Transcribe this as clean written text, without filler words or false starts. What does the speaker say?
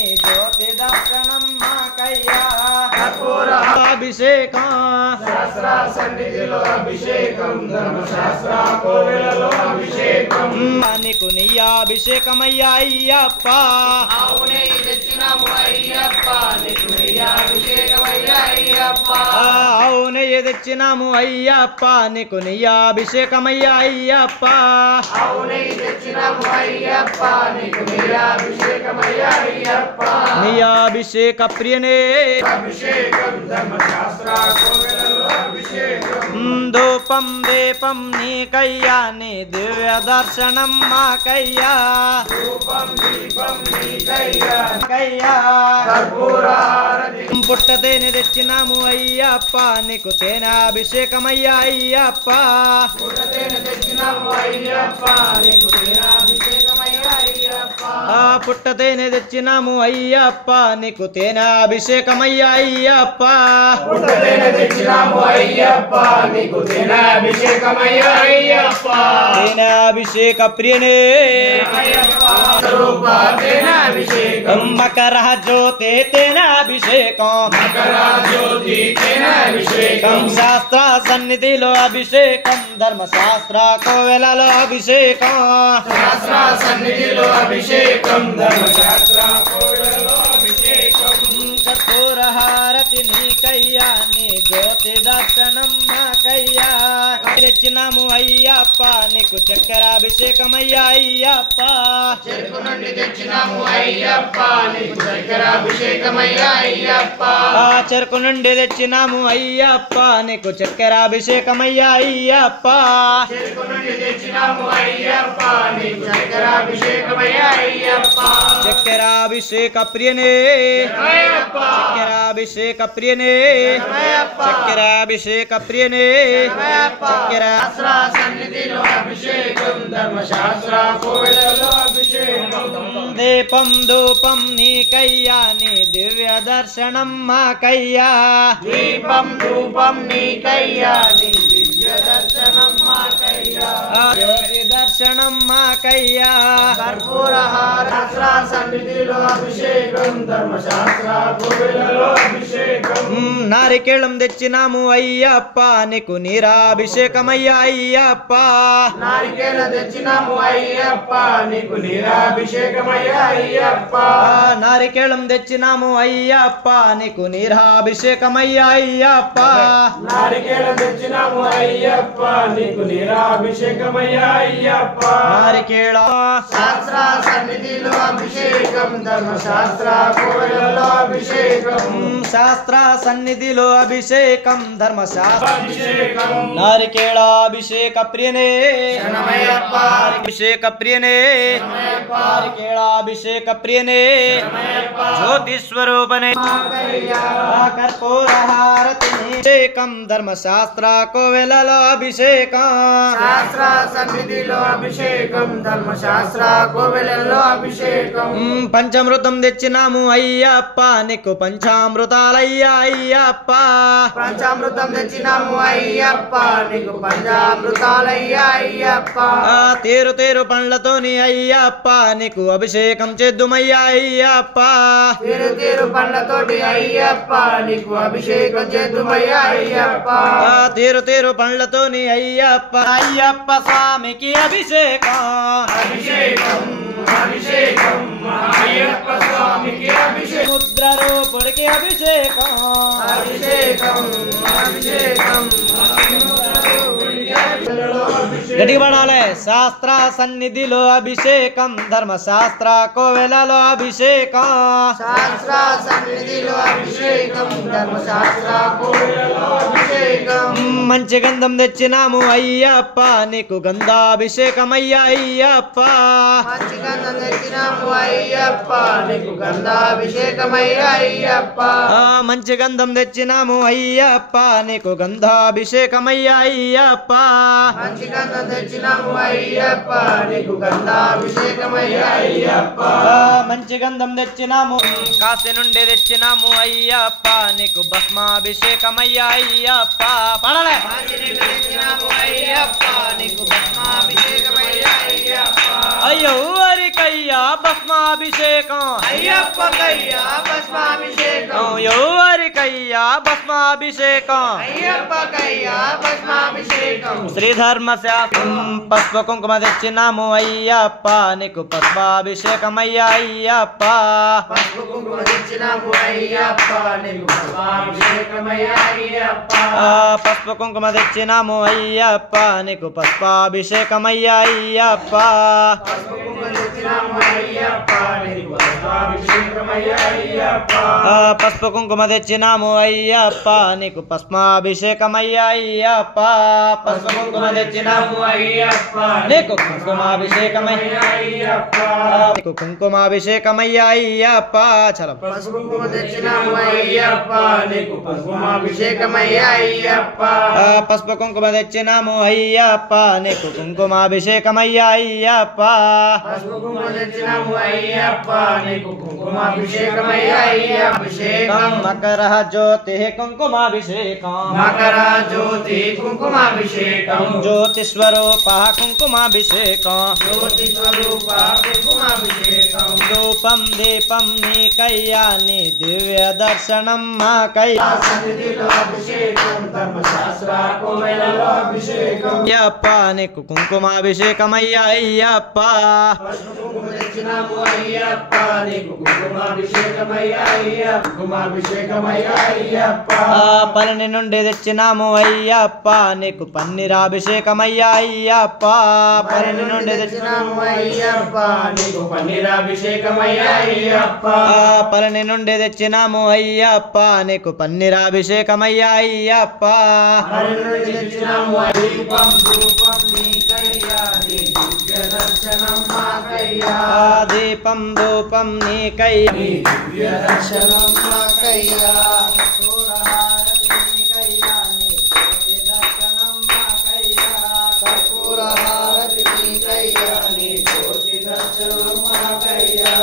నీ జ్యోతి దర్శనం మాకయ్యా అభిషేకం శాస్త్ర సన్నిధిలో అభిషేకం ధర్మశాస్త్ర కోవెలలో అభిషేకం నీకు నెయ్యాభిషేకమయ్యా అయ్యప్ప అవునే తెచ్చినాము అయ్యప్ప నీకు నెయ్యాభిషేకమయ్యా అయ్యప్ప అవునే తెచ్చినాము అయ్యప్ప నీకు నెయ్యాభిషేకమయ్యా అయ్యప్ప అవునే తెచ్చినాము అయ్యప్ప నీకు నెయ్యాభిషేకమయ్యా అయ్యప్ప నెయ్యాభిషేక ప్రియనే అభిషేకం ధర్మశాస్త్ర కోవెలలో అభిషేకం ధూపం దీపం నీకయ్యా నీ దివ్య దర్శనం మాకయ్యా రూపం దీపం నీకయ్యా కయ్యా కర్పూరారతి పుట్టతేనె తెచ్చినాము అయ్యప్ప నీకు తేనాభిషేకమయ్యా అయ్యప్ప పుట్టతేనె తెచ్చినాము అయ్యప్ప నీకు తేనాభిషేకమయ్యా అయ్యప్ప పుట్టతేనె తెచ్చినాము అయ్యప్ప నీకు తేనాభిషేకమయ్యా అయ్యప్ప పుట్టతేనె తెచ్చినాము అయ్యప్ప నీకు తేనాభిషేకమయ్యా అయ్యప్ప తేనాభిషేక ప్రియనే అయ్యప్ప రూప తేనాభిషేకం మకర జ్యోతి తేనాభిషేకం మకర జ్యోతి తేనాభిషేకం శాస్త్ర సన్నిధిలో అభిషేకం ధర్మశాస్త్ర కోవెలలో అభిషేకం శాస్త్ర సన్నిధిలో అభిషేకం ధర్మశాస్త్ర కోవెలలో అభిషేకం కర్పూరహారతి నీకయ్యా నీ జ్యోతి దర్శనం మాకయ్యా తెచ్చినాము అయ్యప్ప నీకు చక్కెరాభిషేకమయ్యా అయ్యప్ప చెరుకు నుండి తెచ్చినాము అయ్యప్ప నీకు చక్కెరాభిషేకమయ్యా అయ్యప్ప చెరుకు నుండి తెచ్చినాము అయ్యప్ప నీకు చక్కెరాభిషేకమయ్యా అయ్యప్ప చెరుకు నుండి తెచ్చినాము అయ్యప్ప నీకు చక్కెరాభిషేకమయ్యా అయ్యప్ప చక్కెరాభిషేక ప్రియనే అయ్యప్ప చక్కెరాభిషేక ప్రియనే అయ్యప్ప చక్కెరాభిషేక ప్రియనే అయ్యప్ప చక్కెర శాస్త్ర సన్నిధిలో అభిషేకం ధర్మశాస్త్ర కోవెలలో అభిషేకం దీపం ధూపం నీకయ్యా నీ దివ్య దర్శనం మాకయ్యా దీపం ధూపం నీకయ్యా నీ దివ్య దర్శనం మాకయ్యా జ్యోతి దర్శనం మాకయ్యా కర్పూరహార శాస్త్ర సన్నిధిలో అభిషేకం ధర్మశాస్త్ర కోవెలలో అభిషేకం నారికేళం తెచ్చినాము అయ్యప్ప నీకు నీరాభిషేకమయ్యా అయ్యప్ప నారికేల తెచ్చినాము అయ్యప్ప నీకు నీరాభిషేకమయ్యా అయ్యప్ప నారికేళం తెచ్చినాము అయ్యప్ప నీకు నీరాభిషేకమయ్యా అయ్యప్ప నారికేల తెచ్చినాము అయ్యప్ప నీకు నీరాభిషేకమయ్యా అయ్యప్ప నారికేళ శాస్త్ర సన్నిధిలో అభిషేకం ధర్మశాస్త్ర కోవెలలో అభిషేకం శాస్త్ర సన్నిధిలో అభిషేకం ధర్మశాస్త్ర అభిషేకం నారికేళాభిషేక ప్రియనే శరణమయ్యప్ప అభిషేక ప్రియనే నారికేళాభిషేక ప్రియనే జ్యోతి స్వరూపనే కర్పూరహారతి అభిషేకం ధర్మశాస్త్ర కోవెలలో అభిషేకం శాస్త్ర సన్నిధిలో అభిషేకం ధర్మశాస్త్ర కోవెలలో అభిషేకం పంచామృతం తెచ్చినాము అయ్యప్ప నీకు పంచామృతాలయ్యా అయ్యప్ప పంచామృతం తెచ్చినాము అయ్యప్ప నీకు పంచామృతాలయ్యా అయ్యప్ప తేరు తేరు పండ్లతోని అయ్యప్ప నీకు అభిషేకం చేద్దుమయ్యా అయ్యప్ప తీరు తీరు పండ్లతోటి అయ్యప్ప నీకు అభిషేకం చేద్దుమయ్యా అయ్యప్ప తేరు తేరు పండ్లతోని అయ్యప్ప అయ్యప్ప స్వామికి అభిషేకం అభిషేకం అభిషేకం అయ్యప్ప స్వామికి అభిషేకం ముద్ర రూపుడికి అభిషేకం అభిషేకం అభిషేకం గట్టిగా పడాలి శాస్త్ర సన్నిధిలో అభిషేకం ధర్మశాస్త్ర కోవెలలో అభిషేకం శాస్త్ర సన్నిధిలో అభిషేకం ధర్మశాస్త్ర కోవెలలో అభిషేకం మంచి గంధం తెచ్చినాము అయ్యప్ప నీకు గంధాభిషేకమయ్యా అయ్యప్ప మంచి గంధం తెచ్చినాము అయ్యప్ప నీకు గంధాభిషేకమయ్యా అయ్యప్ప మంచి గంధం తెచ్చినాము అయ్యప్ప నీకు గంధాభిషేకమయ్యా అయ్యప్ప మంచి గంధం తెచ్చినాము అయ్యప్ప నీకు గంధాభిషేకమయ్యా అయ్యప్ప మంచి గంధం తెచ్చినాము కాశీ నుండి తెచ్చినాము అయ్యప్ప నీకు భస్మాభిషేకమయ్యా అయ్యప్ప పడాలే తెచ్చినాము అయ్యప్ప నీకు భస్మాభిషేకమయ్యా అయ్యప్ప అయ్యో వరికయ్యా భస్మాభిషేకం అయ్యప్పకయ్యా భస్మాభిషేకం ఎవరికయ్యా భస్మాభిషేకం అయ్యప్పకయ్యా భస్మాభిషేకం శ్రీధర్మ శాస్త్రం పసుపు కుంకుమ తెచ్చినాము అయ్యప్ప నీకు పద్మాభిషేకమయ్యా అయ్యప్ప పసుపు కుంకుమ తెచ్చినాము అయ్యప్ప నీకు భస్మాభిషేకమయ్యా అయ్యప్ప పసుపు కుంకుమ తెచ్చినాము అయ్యప్ప నీకు పద్మాభిషేకమయ్యా అయ్యప్ప పసుపు కుంకుమ తెచ్చినాము అయ్యప్ప నీకు భస్మాభిషేకమయ్యా అయ్యప్ప పసుపు కుంకుమ తెచ్చినాము అయ్యప్ప నీకు పద్మాభిషేకమయ్యా అయ్యప్ప పసుపు కుంకుమ తెచ్చినాము అయ్యప్ప నీకు కుంకుమాభిషేకమయ్యా అయ్యప్ప నీకు కుంకుమాభిషేకమయ్యా అయ్యప్ప చలం పసుపు కుంకుమ తెచ్చినాము అయ్యప్ప నీకు కుంకుమాభిషేకమయ్యా అయ్యప్ప పసుపు కుంకుమ తెచ్చినాము అయ్యప్ప నీకు కుంకుమాభిషేకమయ్యా అయ్యప్ప పసుపు కుంకుమ తెచ్చినాము అయ్యప్ప నీకు కుంకుమాభిషేకమయ్యా అయ్యప్ప అభిషేకం మకర జ్యోతి కుంకుమాభిషేకం మకర జ్యోతి కుంకుమాభిషేకం జ్యోతిస్వరూప కుంకుమాభిషేకం జ్యోతి స్వరూప కుంకుమాభిషేకం రూపం దీపం నీకయ్యా నీ దివ్య దర్శనం మాకయ్యా సన్నిధిలో అభిషేకం ధర్మశాస్త్ర కోవెలలో అభిషేకం అయ్యప్ప నీకు కుంకుమాభిషేకమయ్యా అయ్యప్ప పసుపు కుంకుమ తెచ్చినాము అయ్యప్ప నీకు కుంకుమాభిషేకమయ్యా అయ్యప్ప కుంకుమాభిషేకమయ్యా అయ్యప్ప పళని నుండి తెచ్చినాము అయ్యప్ప నీకు పన్నీరాభిషేకమయ్యా అయ్యప్ప పళని నుండి తెచ్చినాము అయ్యప్ప నీకు పన్నీరాభిషేకమయ్యా అయ్యప్ప పళని నుండి తెచ్చినాము అయ్యప్ప నీకు పన్నీరాభిషేకమయ్యా అయ్యప్ప హరి నుండి తెచ్చినాము దీపం ధూపం నీకయ్యా నీ దివ్య దర్శనం మాకయ్యా దీపం ధూపం నీకయ్యా నీ దివ్య దర్శనం మాకయ్యా కర్పూర హారతి నీకయ్యా నీ జ్యోతి దర్శనం మాకయ్యా